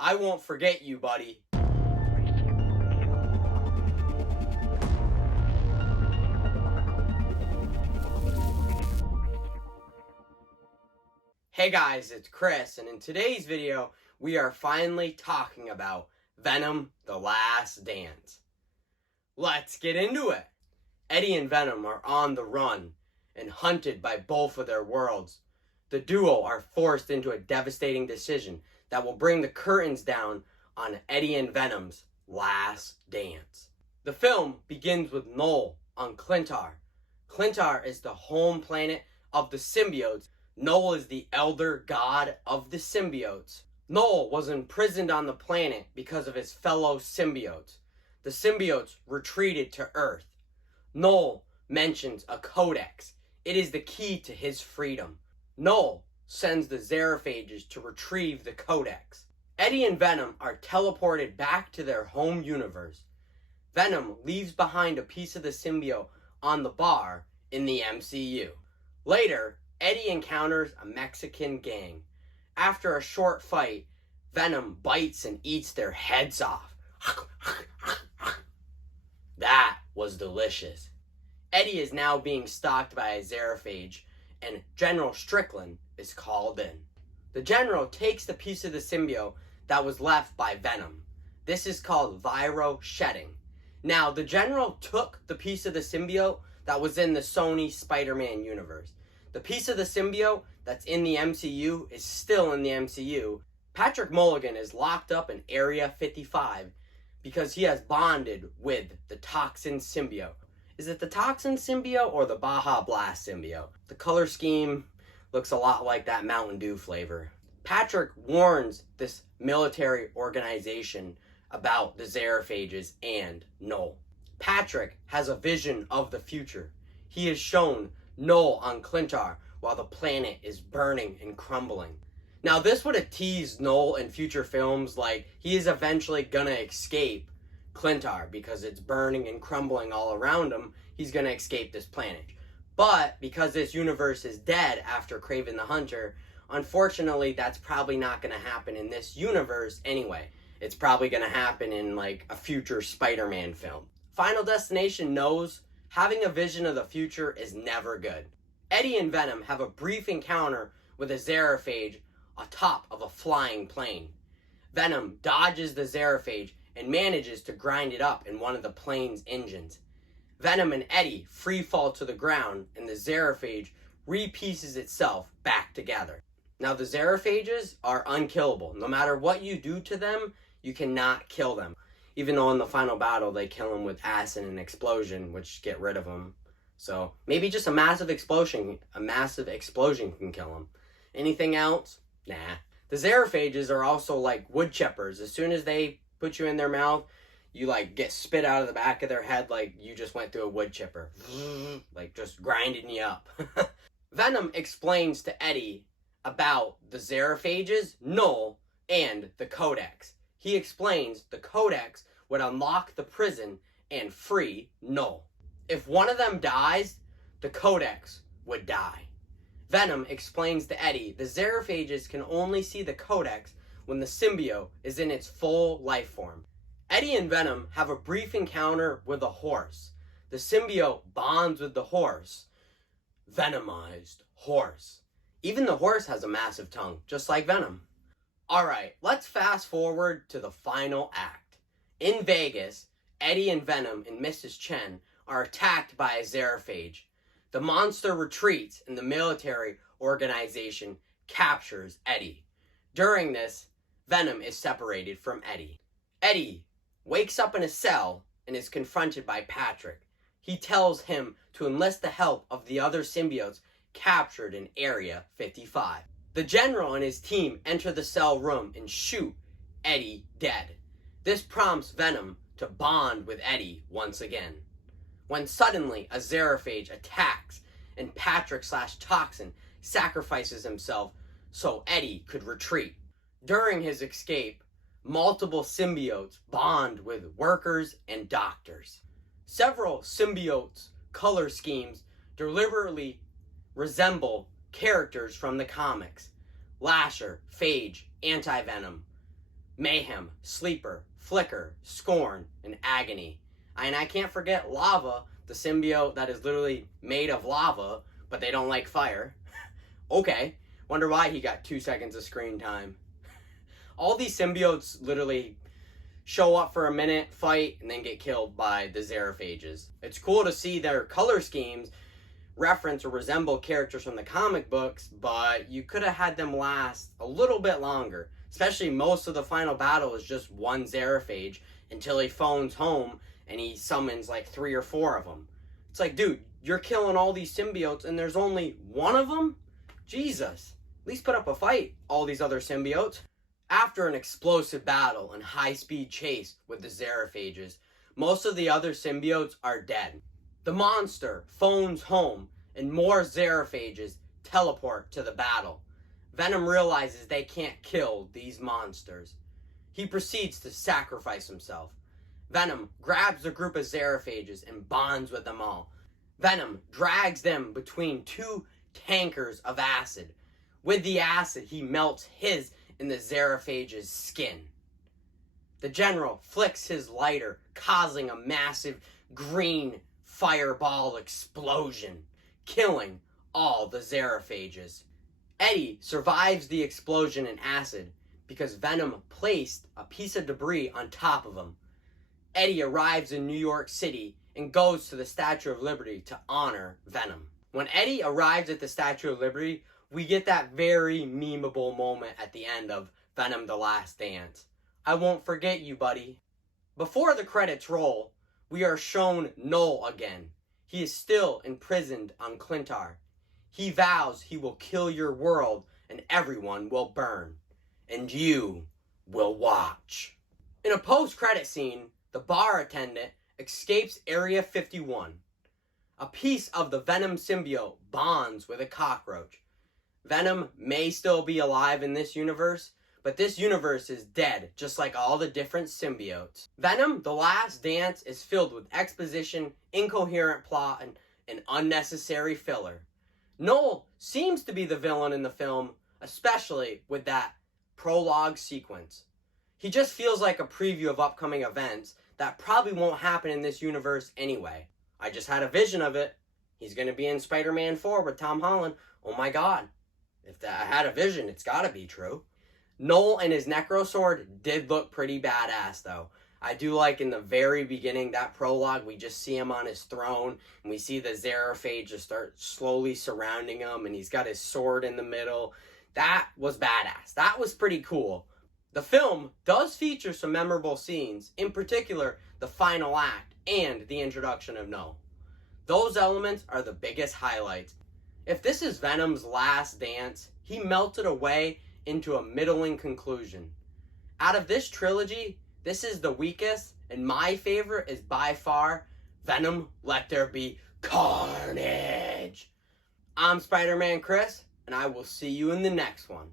I won't forget you, buddy. Hey guys, it's Chris, and in today's video, we are finally talking about Venom: The Last Dance. Let's get into it! Eddie and Venom are on the run and hunted by both of their worlds. The duo are forced into a devastating decision that will bring the curtains down on Eddie and Venom's last dance. The film begins with Knull on Klyntar. Klyntar is the home planet of the Symbiotes. Knull is the elder god of the Symbiotes. Knull was imprisoned on the planet because of his fellow Symbiotes. The Symbiotes retreated to Earth. Knull mentions a codex. It is the key to his freedom. Knull sends the Xenophages to retrieve the codex. Eddie and Venom are teleported back to their home universe. Venom leaves behind a piece of the symbiote on the bar in the MCU. Later, Eddie encounters a Mexican gang. After a short fight, Venom bites and eats their heads off. That was delicious. Eddie is now being stalked by a Xenophage, and General Strickland is called in. The General takes the piece of the symbiote that was left by Venom. This is called viro shedding. Now, the General took the piece of the symbiote that was in the Sony Spider-Man universe. The piece of the symbiote that's in the MCU is still in the MCU. Patrick Mulligan is locked up in Area 55 because he has bonded with the Toxin symbiote. Is it the Toxin symbiote or the Baja Blast symbiote? The color scheme looks a lot like that Mountain Dew flavor. Patrick warns this military organization about the Xenophages and Knull. Patrick has a vision of the future. He is shown Knull on Klyntar while the planet is burning and crumbling. Now, this would have teased Knull in future films, like he is eventually gonna escape Klyntar because it's burning and crumbling all around him. He's gonna escape this planet. But because this universe is dead after Kraven the Hunter, unfortunately, that's probably not gonna happen in this universe anyway. It's probably gonna happen in like a future Spider-Man film. Final Destination knows having a vision of the future is never good. Eddie and Venom have a brief encounter with a Xenophage atop of a flying plane. Venom dodges the Xenophage and manages to grind it up in one of the plane's engines. Venom and Eddie free fall to the ground, and the Xenophage repieces itself back together. Now, the Xenophages are unkillable. No matter what you do to them, you cannot kill them. Even though in the final battle, they kill him with acid and explosion, which get rid of him. So, maybe just a massive explosion can kill him. Anything else? Nah. The Xenophages are also like wood chippers. As soon as they put you in their mouth, you like get spit out of the back of their head like you just went through a wood chipper. Like just grinding you up. Venom explains to Eddie about the Xenophages, Knull, and the codex. He explains the codex would unlock the prison and free Knull. If one of them dies, the codex would die. Venom explains to Eddie the Xenophages can only see the codex when the symbiote is in its full life form. Eddie and Venom have a brief encounter with a horse. The symbiote bonds with the horse. Venomized horse. Even the horse has a massive tongue, just like Venom. Alright, let's fast forward to the final act. In Vegas, Eddie and Venom and Mrs. Chen are attacked by a Xenophage. The monster retreats and the military organization captures Eddie. During this, Venom is separated from Eddie. Eddie wakes up in a cell and is confronted by Patrick. He tells him to enlist the help of the other symbiotes captured in Area 55. The General and his team enter the cell room and shoot Eddie dead. This prompts Venom to bond with Eddie once again. When suddenly a Xenophage attacks and Patrick/Toxin sacrifices himself so Eddie could retreat. During his escape, multiple symbiotes bond with workers and doctors. Several symbiotes' color schemes deliberately resemble characters from the comics. Lasher, Phage, Anti-Venom. Mayhem, Sleeper, Flicker, Scorn, and Agony. And I can't forget Lava, the symbiote that is literally made of lava, but they don't like fire. Okay, wonder why he got 2 seconds of screen time. All these symbiotes literally show up for a minute, fight, and then get killed by the Xenophages. It's cool to see their color schemes reference or resemble characters from the comic books, but you could have had them last a little bit longer. Especially most of the final battle is just one Xenophage until he phones home and he summons like 3 or 4 of them. It's like, dude, you're killing all these symbiotes and there's only one of them? Jesus. At least put up a fight, all these other symbiotes. After an explosive battle and high-speed chase with the Xenophages, most of the other symbiotes are dead. The monster phones home and more Xenophages teleport to the battle. Venom realizes they can't kill these monsters. He proceeds to sacrifice himself. Venom grabs a group of Xenophages and bonds with them all. Venom drags them between 2 tankers of acid. With the acid, he melts his in the Xenophage's skin. The general flicks his lighter, causing a massive green fireball explosion, killing all the Xenophages. Eddie survives the explosion in acid because Venom placed a piece of debris on top of him. Eddie arrives in New York City and goes to the Statue of Liberty to honor Venom. When Eddie arrives at the Statue of Liberty, we get that very memeable moment at the end of Venom: The Last Dance. I won't forget you, buddy. Before the credits roll, we are shown Knull again. He is still imprisoned on Klyntar. He vows he will kill your world and everyone will burn. And you will watch. In a post-credit scene, the bar attendant escapes Area 51. A piece of the Venom symbiote bonds with a cockroach. Venom may still be alive in this universe, but this universe is dead, just like all the different symbiotes. Venom: The Last Dance is filled with exposition, incoherent plot, and unnecessary filler. Knull seems to be the villain in the film, especially with that prologue sequence. He just feels like a preview of upcoming events that probably won't happen in this universe anyway. I just had a vision of it. He's going to be in Spider-Man 4 with Tom Holland. Oh my god. If I had a vision, it's gotta be true. Knull and his Necro Sword did look pretty badass, though. I do like in the very beginning, that prologue, we just see him on his throne, and we see the Xenophage just start slowly surrounding him, and he's got his sword in the middle. That was badass. That was pretty cool. The film does feature some memorable scenes, in particular, the final act and the introduction of Knull. Those elements are the biggest highlights. If this is Venom's last dance, he melted away into a middling conclusion. Out of this trilogy, this is the weakest, and my favorite is by far Venom: Let There Be Carnage. I'm Spider-ManChris, and I will see you in the next one.